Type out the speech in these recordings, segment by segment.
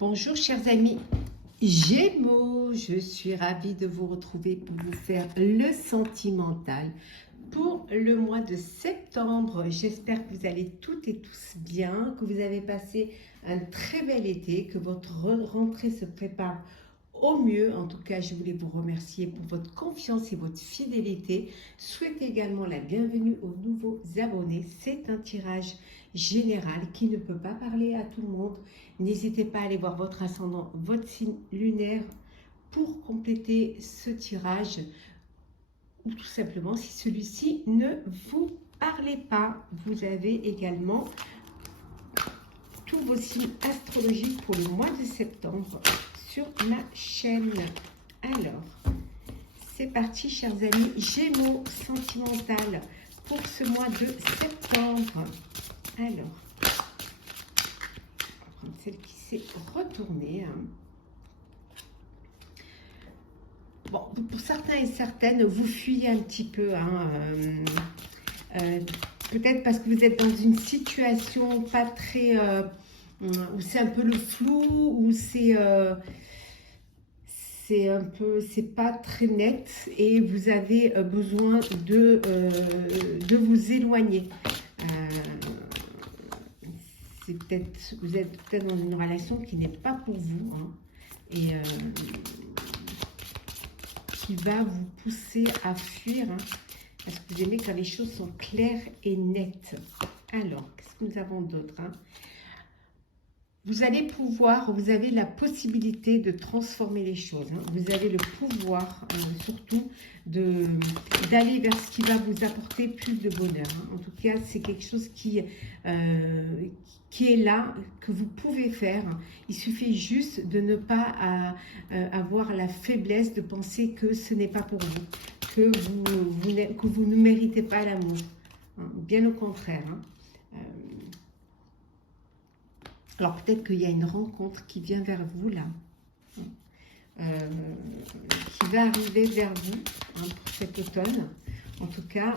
Bonjour chers amis Gémeaux, je suis ravie de vous retrouver pour vous faire le sentimental pour le mois de septembre. J'espère que vous allez toutes et tous bien, que vous avez passé un très bel été, que votre rentrée se prépare au mieux. En tout cas, je voulais vous remercier pour votre confiance et votre fidélité. Souhaite également la bienvenue aux nouveaux abonnés. C'est un tirage général qui ne peut pas parler à tout le monde. N'hésitez pas à aller voir votre ascendant, votre signe lunaire pour compléter ce tirage, ou tout simplement si celui-ci ne vous parlait pas. Vous avez également tous vos signes astrologiques pour le mois de septembre sur ma chaîne. Alors, c'est parti chers amis Gémeaux sentimental pour ce mois de septembre. Alors, on va prendre celle qui s'est retournée. Bon, pour certains et certaines, vous fuyez un petit peu. Peut-être parce que vous êtes dans une situation pas très... où c'est un peu le flou, où c'est pas très net et vous avez besoin de vous éloigner. Vous êtes peut-être dans une relation qui n'est pas pour vous, et qui va vous pousser à fuir, parce que vous aimez quand les choses sont claires et nettes. Alors, qu'est-ce que nous avons d'autre? Vous allez pouvoir, vous avez la possibilité de transformer les choses. Vous avez le pouvoir, surtout, d'aller vers ce qui va vous apporter plus de bonheur. En tout cas, c'est quelque chose qui est là, que vous pouvez faire. Il suffit juste de ne pas avoir la faiblesse de penser que ce n'est pas pour vous, que vous ne méritez pas l'amour. Bien au contraire. Alors peut-être qu'il y a une rencontre qui vient vers vous là, qui va arriver vers vous pour cet automne. En tout cas,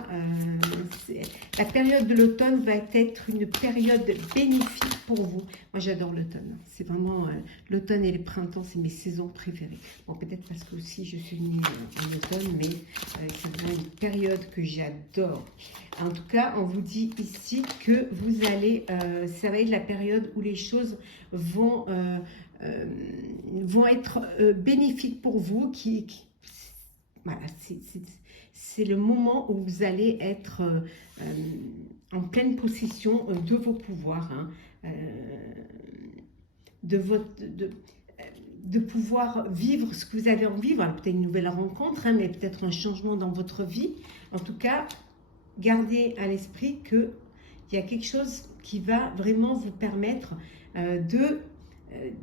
la période de l'automne va être une période bénéfique pour vous. Moi, j'adore l'automne. C'est vraiment l'automne et le printemps, c'est mes saisons préférées. Bon, peut-être parce que aussi je suis née en automne, mais c'est vraiment une période que j'adore. En tout cas, on vous dit ici que vous allez, ça va être la période où les choses vont être bénéfiques pour vous. Voilà, c'est le moment où vous allez être en pleine possession de vos pouvoirs, de pouvoir vivre ce que vous avez envie. Voilà, peut-être une nouvelle rencontre, mais peut-être un changement dans votre vie. En tout cas, gardez à l'esprit qu'il y a quelque chose qui va vraiment vous permettre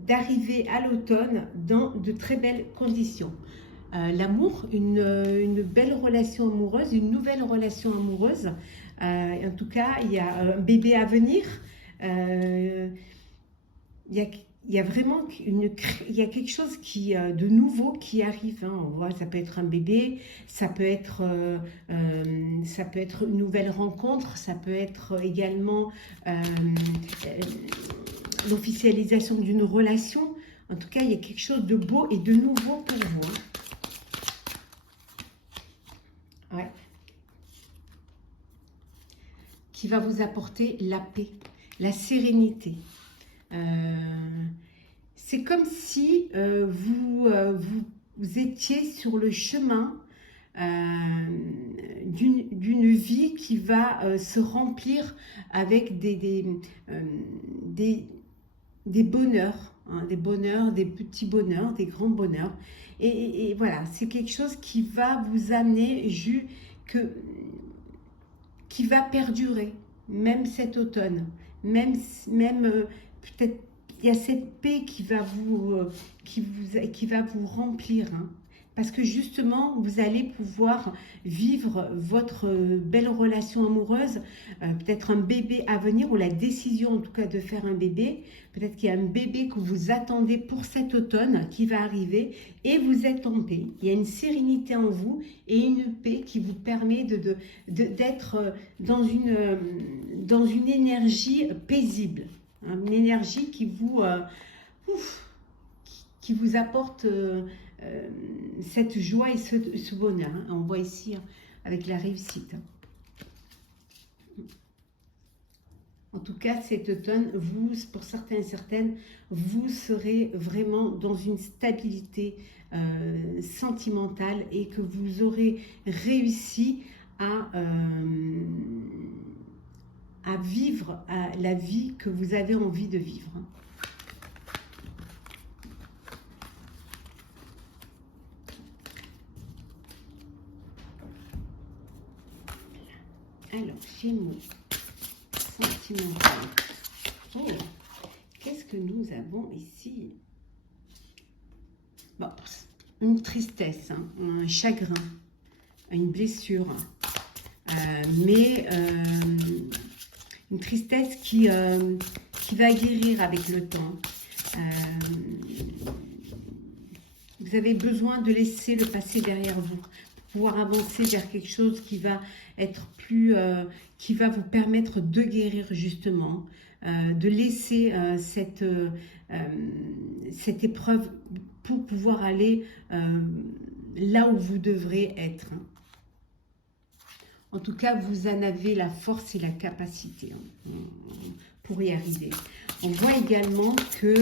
d'arriver à l'automne dans de très belles conditions. L'amour, une belle relation amoureuse, une nouvelle relation amoureuse. En tout cas, il y a un bébé à venir. Il y a vraiment il y a quelque chose de nouveau qui arrive. On voit, ça peut être un bébé, ça peut être une nouvelle rencontre, ça peut être également l'officialisation d'une relation. En tout cas, il y a quelque chose de beau et de nouveau pour vous. Ouais. Qui va vous apporter la paix, la sérénité. C'est comme si vous étiez sur le chemin d'une vie qui va se remplir avec des bonheurs, des bonheurs, des petits bonheurs, des grands bonheurs. Et voilà, c'est quelque chose qui va vous amener, qui va perdurer, même cet automne, même peut-être il y a cette paix qui va vous remplir, parce que justement, vous allez pouvoir vivre votre belle relation amoureuse, peut-être un bébé à venir, ou la décision en tout cas de faire un bébé. Peut-être qu'il y a un bébé que vous attendez pour cet automne qui va arriver, et vous êtes en paix. Il y a une sérénité en vous et une paix qui vous permet d'être dans une énergie paisible, une énergie qui vous... qui vous apporte cette joie et ce bonheur. Hein. On voit ici hein, avec la réussite. En tout cas, cet automne, vous, pour certains et certaines, vous serez vraiment dans une stabilité sentimentale et que vous aurez réussi à vivre la vie que vous avez envie de vivre. Alors, Gémeaux, sentimental. Oh, qu'est-ce que nous avons ici? Bon, une tristesse, hein, un chagrin, une blessure, mais une tristesse qui va guérir avec le temps. Vous avez besoin de laisser le passé derrière vous, pour pouvoir avancer vers quelque chose qui va être plus, qui va vous permettre de guérir justement, de laisser cette épreuve pour pouvoir aller là où vous devrez être. En tout cas, vous en avez la force et la capacité pour y arriver. On voit également que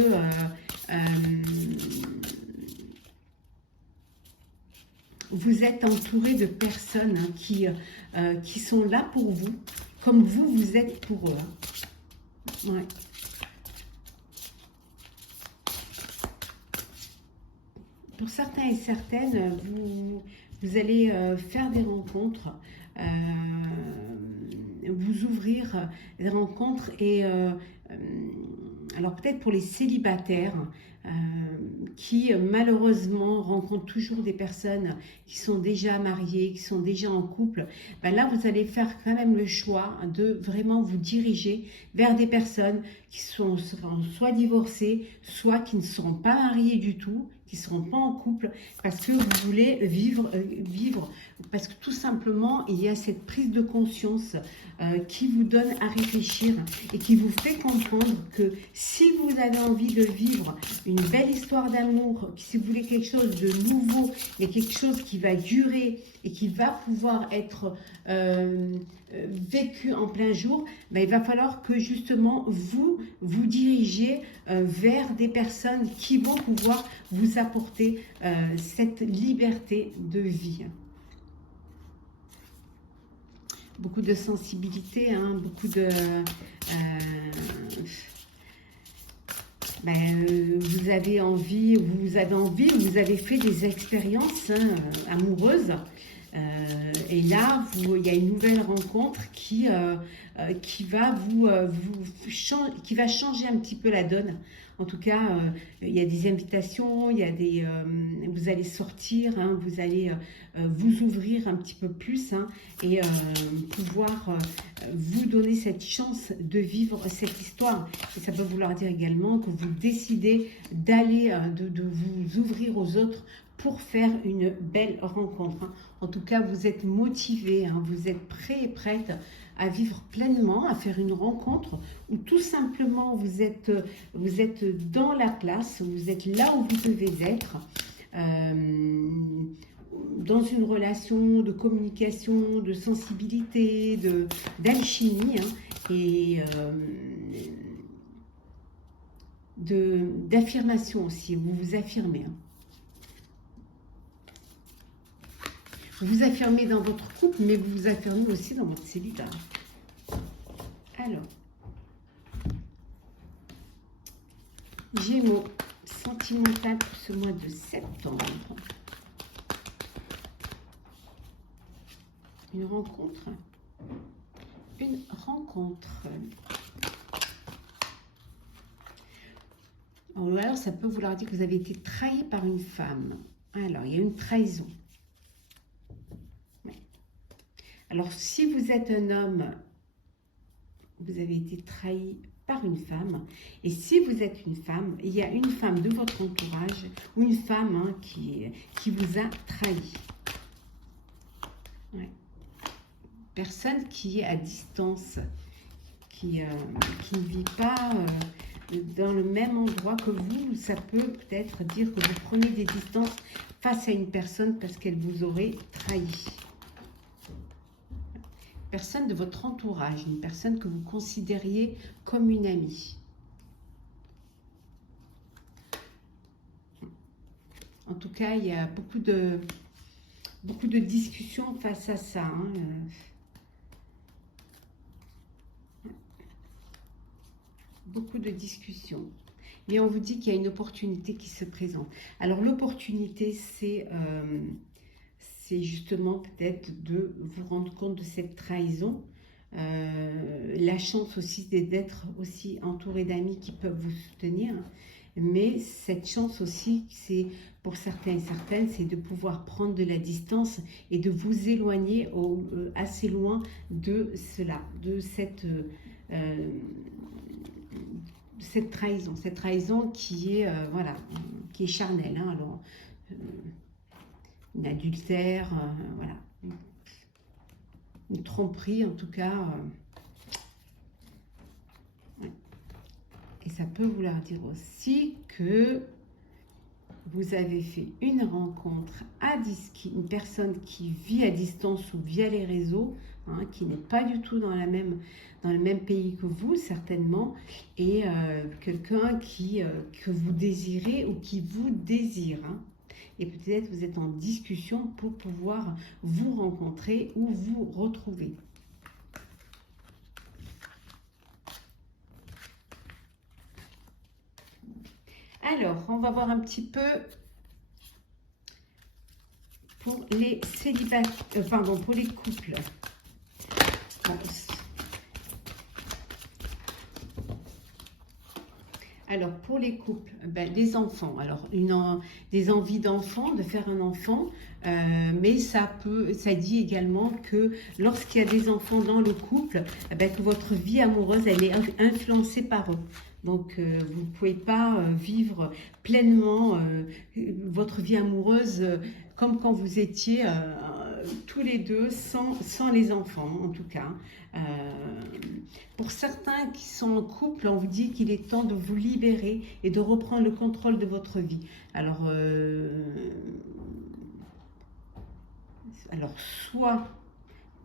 vous êtes entouré de personnes hein, qui sont là pour vous, comme vous êtes pour eux. Hein. Ouais. Pour certains et certaines, vous allez faire des rencontres, vous ouvrir des rencontres et alors peut-être pour les célibataires qui malheureusement rencontrent toujours des personnes qui sont déjà mariées, qui sont déjà en couple, ben là vous allez faire quand même le choix de vraiment vous diriger vers des personnes qui seront soit divorcées, soit qui ne seront pas mariées du tout, qui ne seront pas en couple, parce que vous voulez vivre, parce que tout simplement, il y a cette prise de conscience qui vous donne à réfléchir et qui vous fait comprendre que si vous avez envie de vivre une belle histoire d'amour, si vous voulez quelque chose de nouveau, mais quelque chose qui va durer et qui va pouvoir être vécu en plein jour, ben, il va falloir que justement vous dirigiez vers des personnes qui vont pouvoir vous apporter cette liberté de vie. Beaucoup de sensibilité, hein, beaucoup de... vous avez envie, vous avez fait des expériences hein, amoureuses. Et là, il y a une nouvelle rencontre qui va qui va changer un petit peu la donne. En tout cas, il y a des invitations, il y a vous allez sortir, hein, vous allez vous ouvrir un petit peu plus hein, et pouvoir vous donner cette chance de vivre cette histoire. Et ça peut vouloir dire également que vous décidez d'aller, de vous ouvrir aux autres pour faire une belle rencontre. Hein. En tout cas, vous êtes motivé, hein, vous êtes prêt et prête à vivre pleinement, à faire une rencontre où tout simplement vous êtes dans la place, vous êtes là où vous devez être, dans une relation de communication, de sensibilité, d'alchimie hein, et d'affirmation aussi, vous vous affirmez. Hein. Vous vous affirmez dans votre couple, mais vous vous affirmez aussi dans votre célibat. Alors, Gémeaux, sentimental pour ce mois de septembre. Une rencontre. Une rencontre. Alors, ça peut vouloir dire que vous avez été trahi par une femme. Alors, il y a une trahison. Alors, si vous êtes un homme, vous avez été trahi par une femme. Et si vous êtes une femme, il y a une femme de votre entourage ou une femme hein, qui vous a trahi. Ouais. Personne qui est à distance, qui ne vit pas dans le même endroit que vous. Ça peut peut-être dire que vous prenez des distances face à une personne parce qu'elle vous aurait trahi. Personne de votre entourage, une personne que vous considériez comme une amie. En tout cas, il y a beaucoup de discussions face à ça. Hein. Beaucoup de discussions. Mais on vous dit qu'il y a une opportunité qui se présente. Alors l'opportunité, c'est justement peut-être de vous rendre compte de cette trahison. La chance aussi d'être aussi entouré d'amis qui peuvent vous soutenir. Mais cette chance aussi, c'est pour certains et certaines, c'est de pouvoir prendre de la distance et de vous éloigner assez loin de cela, de cette trahison qui est, voilà, qui est charnelle. Hein, alors, une adultère, voilà, une tromperie en tout cas. Et ça peut vouloir dire aussi que vous avez fait une rencontre à distance, une personne qui vit à distance ou via les réseaux, hein, qui n'est pas du tout dans le même pays que vous, certainement, et quelqu'un que vous désirez ou qui vous désire. Hein. Et peut-être vous êtes en discussion pour pouvoir vous rencontrer ou vous retrouver. Alors, on va voir un petit peu pour les célibataires, pardon, pour les couples. Alors, pour les couples, ben, les enfants. Alors, des envies d'enfants, de faire un enfant, mais ça dit également que lorsqu'il y a des enfants dans le couple, ben, que votre vie amoureuse, elle est influencée par eux. Donc, vous ne pouvez pas vivre pleinement votre vie amoureuse comme quand vous étiez tous les deux sans les enfants, en tout cas. Pour certains qui sont en couple, on vous dit qu'il est temps de vous libérer et de reprendre le contrôle de votre vie. Alors soit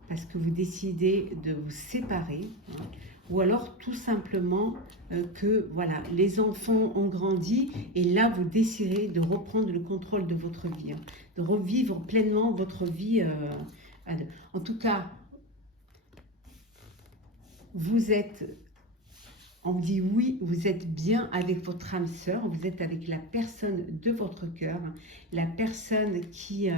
parce que vous décidez de vous séparer, hein, ou alors tout simplement que voilà, les enfants ont grandi et là vous décidez de reprendre le contrôle de votre vie, hein, de revivre pleinement votre vie. En tout cas, vous êtes, on dit oui, vous êtes bien avec votre âme sœur, vous êtes avec la personne de votre cœur, hein, la personne qui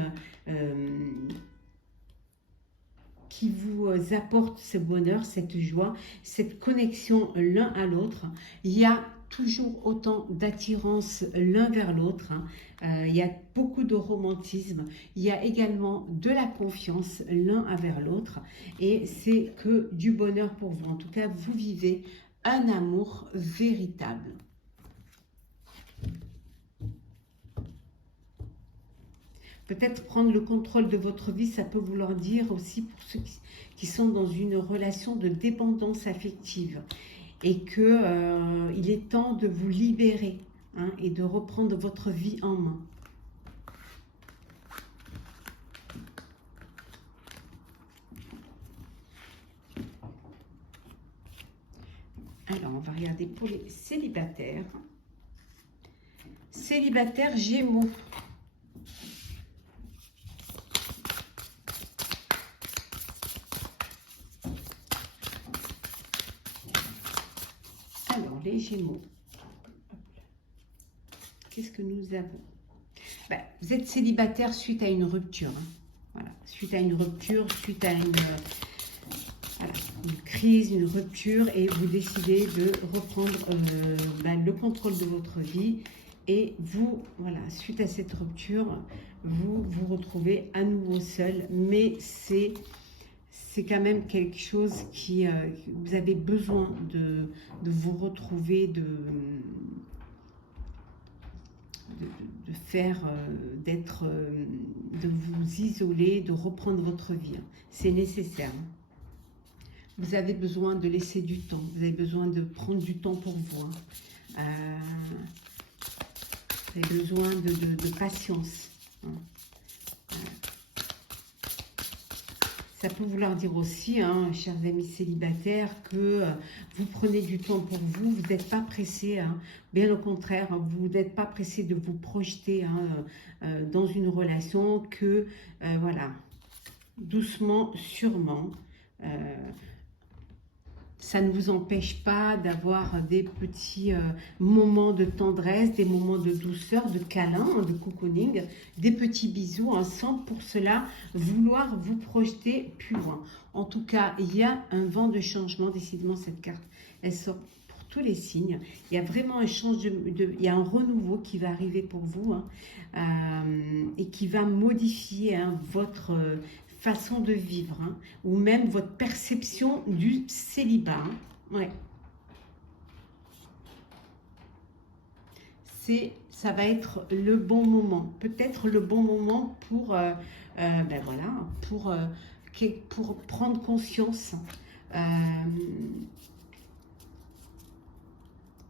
vous apporte ce bonheur, cette joie, cette connexion l'un à l'autre. Il y a toujours autant d'attirance l'un vers l'autre. Hein. Il y a beaucoup de romantisme. Il y a également de la confiance l'un envers l'autre. Et c'est que du bonheur pour vous. En tout cas, vous vivez un amour véritable. Peut-être prendre le contrôle de votre vie, ça peut vouloir dire aussi pour ceux qui sont dans une relation de dépendance affective et que il est temps de vous libérer, hein, et de reprendre votre vie en main. Alors, on va regarder pour les célibataires. Célibataires Gémeaux. Alors, les Gémeaux. Qu'est-ce que nous avons? Ben, vous êtes célibataire suite à une rupture. Hein. Voilà. Suite à une rupture, suite à une crise, une rupture, et vous décidez de reprendre le contrôle de votre vie. Et vous, voilà, suite à cette rupture, vous vous retrouvez à nouveau seul, mais c'est quand même quelque chose qui, vous avez besoin de vous retrouver, de faire, de vous isoler, de reprendre votre vie. C'est nécessaire. Vous avez besoin de laisser du temps, vous avez besoin de prendre du temps pour vous. Hein. Vous avez besoin de patience. Hein. Ça peut vouloir dire aussi, hein, chers amis célibataires, que vous prenez du temps pour vous, vous n'êtes pas pressé, hein, bien au contraire, hein, vous n'êtes pas pressé de vous projeter hein, dans une relation, que voilà, doucement, sûrement, ça ne vous empêche pas d'avoir des petits moments de tendresse, des moments de douceur, de câlin, de cocooning, des petits bisous, hein, sans pour cela vouloir vous projeter plus loin. En tout cas, il y a un vent de changement, décidément cette carte, elle sort pour tous les signes. Il y a vraiment un il y a un renouveau qui va arriver pour vous hein, et qui va modifier hein, votre façon de vivre, hein, ou même votre perception du célibat. Hein. Ouais. Ça va être le bon moment, peut-être le bon moment pour, ben voilà, pour prendre conscience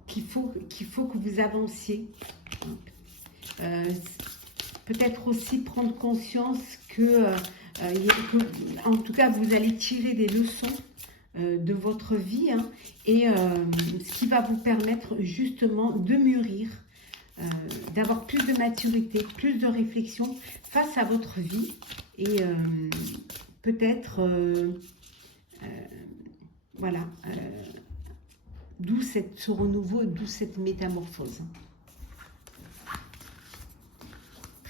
qu'il faut que vous avanciez. Peut-être aussi prendre conscience que en tout cas, vous allez tirer des leçons de votre vie hein, et ce qui va vous permettre justement de mûrir, d'avoir plus de maturité, plus de réflexion face à votre vie et peut-être, voilà, d'où ce renouveau, d'où cette métamorphose.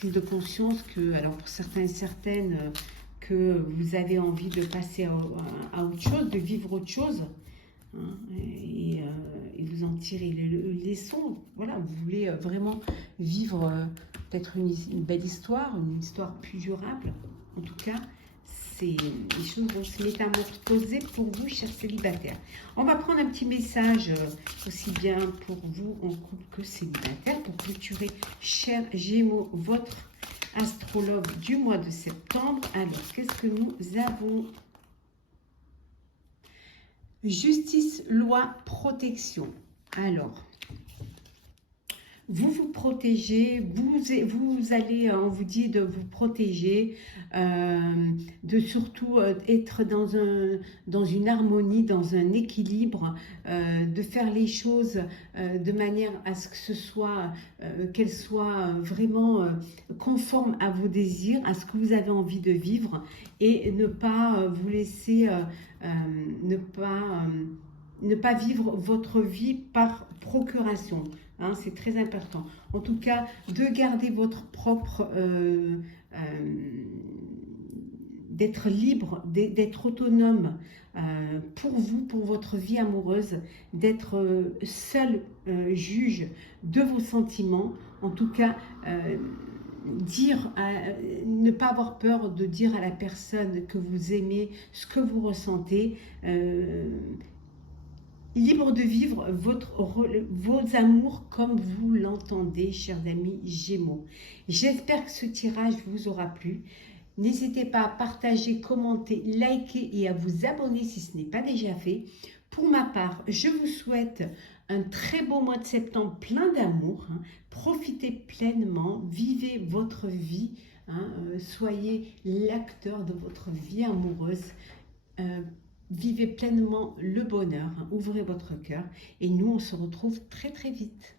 De conscience que, alors pour certains et certaines, que vous avez envie de passer à autre chose, de vivre autre chose, hein, et vous en tirez les leçons. Voilà, vous voulez vraiment vivre peut-être une belle histoire, une histoire plus durable. En tout cas, les choses vont se métamorphoser pour vous, chers célibataires. On va prendre un petit message aussi bien pour vous en couple que célibataire pour clôturer, chers Gémeaux, votre astrologue du mois de septembre. Alors, qu'est-ce que nous avons? Justice, loi, protection. Alors, vous vous protégez, vous allez, on vous dit de vous protéger, de surtout être dans une harmonie, dans un équilibre, de faire les choses de manière à ce que ce soit, qu'elles soient vraiment conformes à vos désirs, à ce que vous avez envie de vivre, et ne pas vous laisser, ne pas vivre votre vie par procuration. Hein, c'est très important. En tout cas, de garder votre propre... d'être libre, d'être autonome pour vous, pour votre vie amoureuse, d'être seul juge de vos sentiments. En tout cas, ne pas avoir peur de dire à la personne que vous aimez, ce que vous ressentez, libre de vivre vos amours comme vous l'entendez, chers amis Gémeaux. J'espère que ce tirage vous aura plu. N'hésitez pas à partager, commenter, liker et à vous abonner si ce n'est pas déjà fait. Pour ma part, je vous souhaite un très beau mois de septembre plein d'amour. Hein. Profitez pleinement, vivez votre vie. Hein. Soyez l'acteur de votre vie amoureuse. Vivez pleinement le bonheur, hein, ouvrez votre cœur et nous on se retrouve très très vite.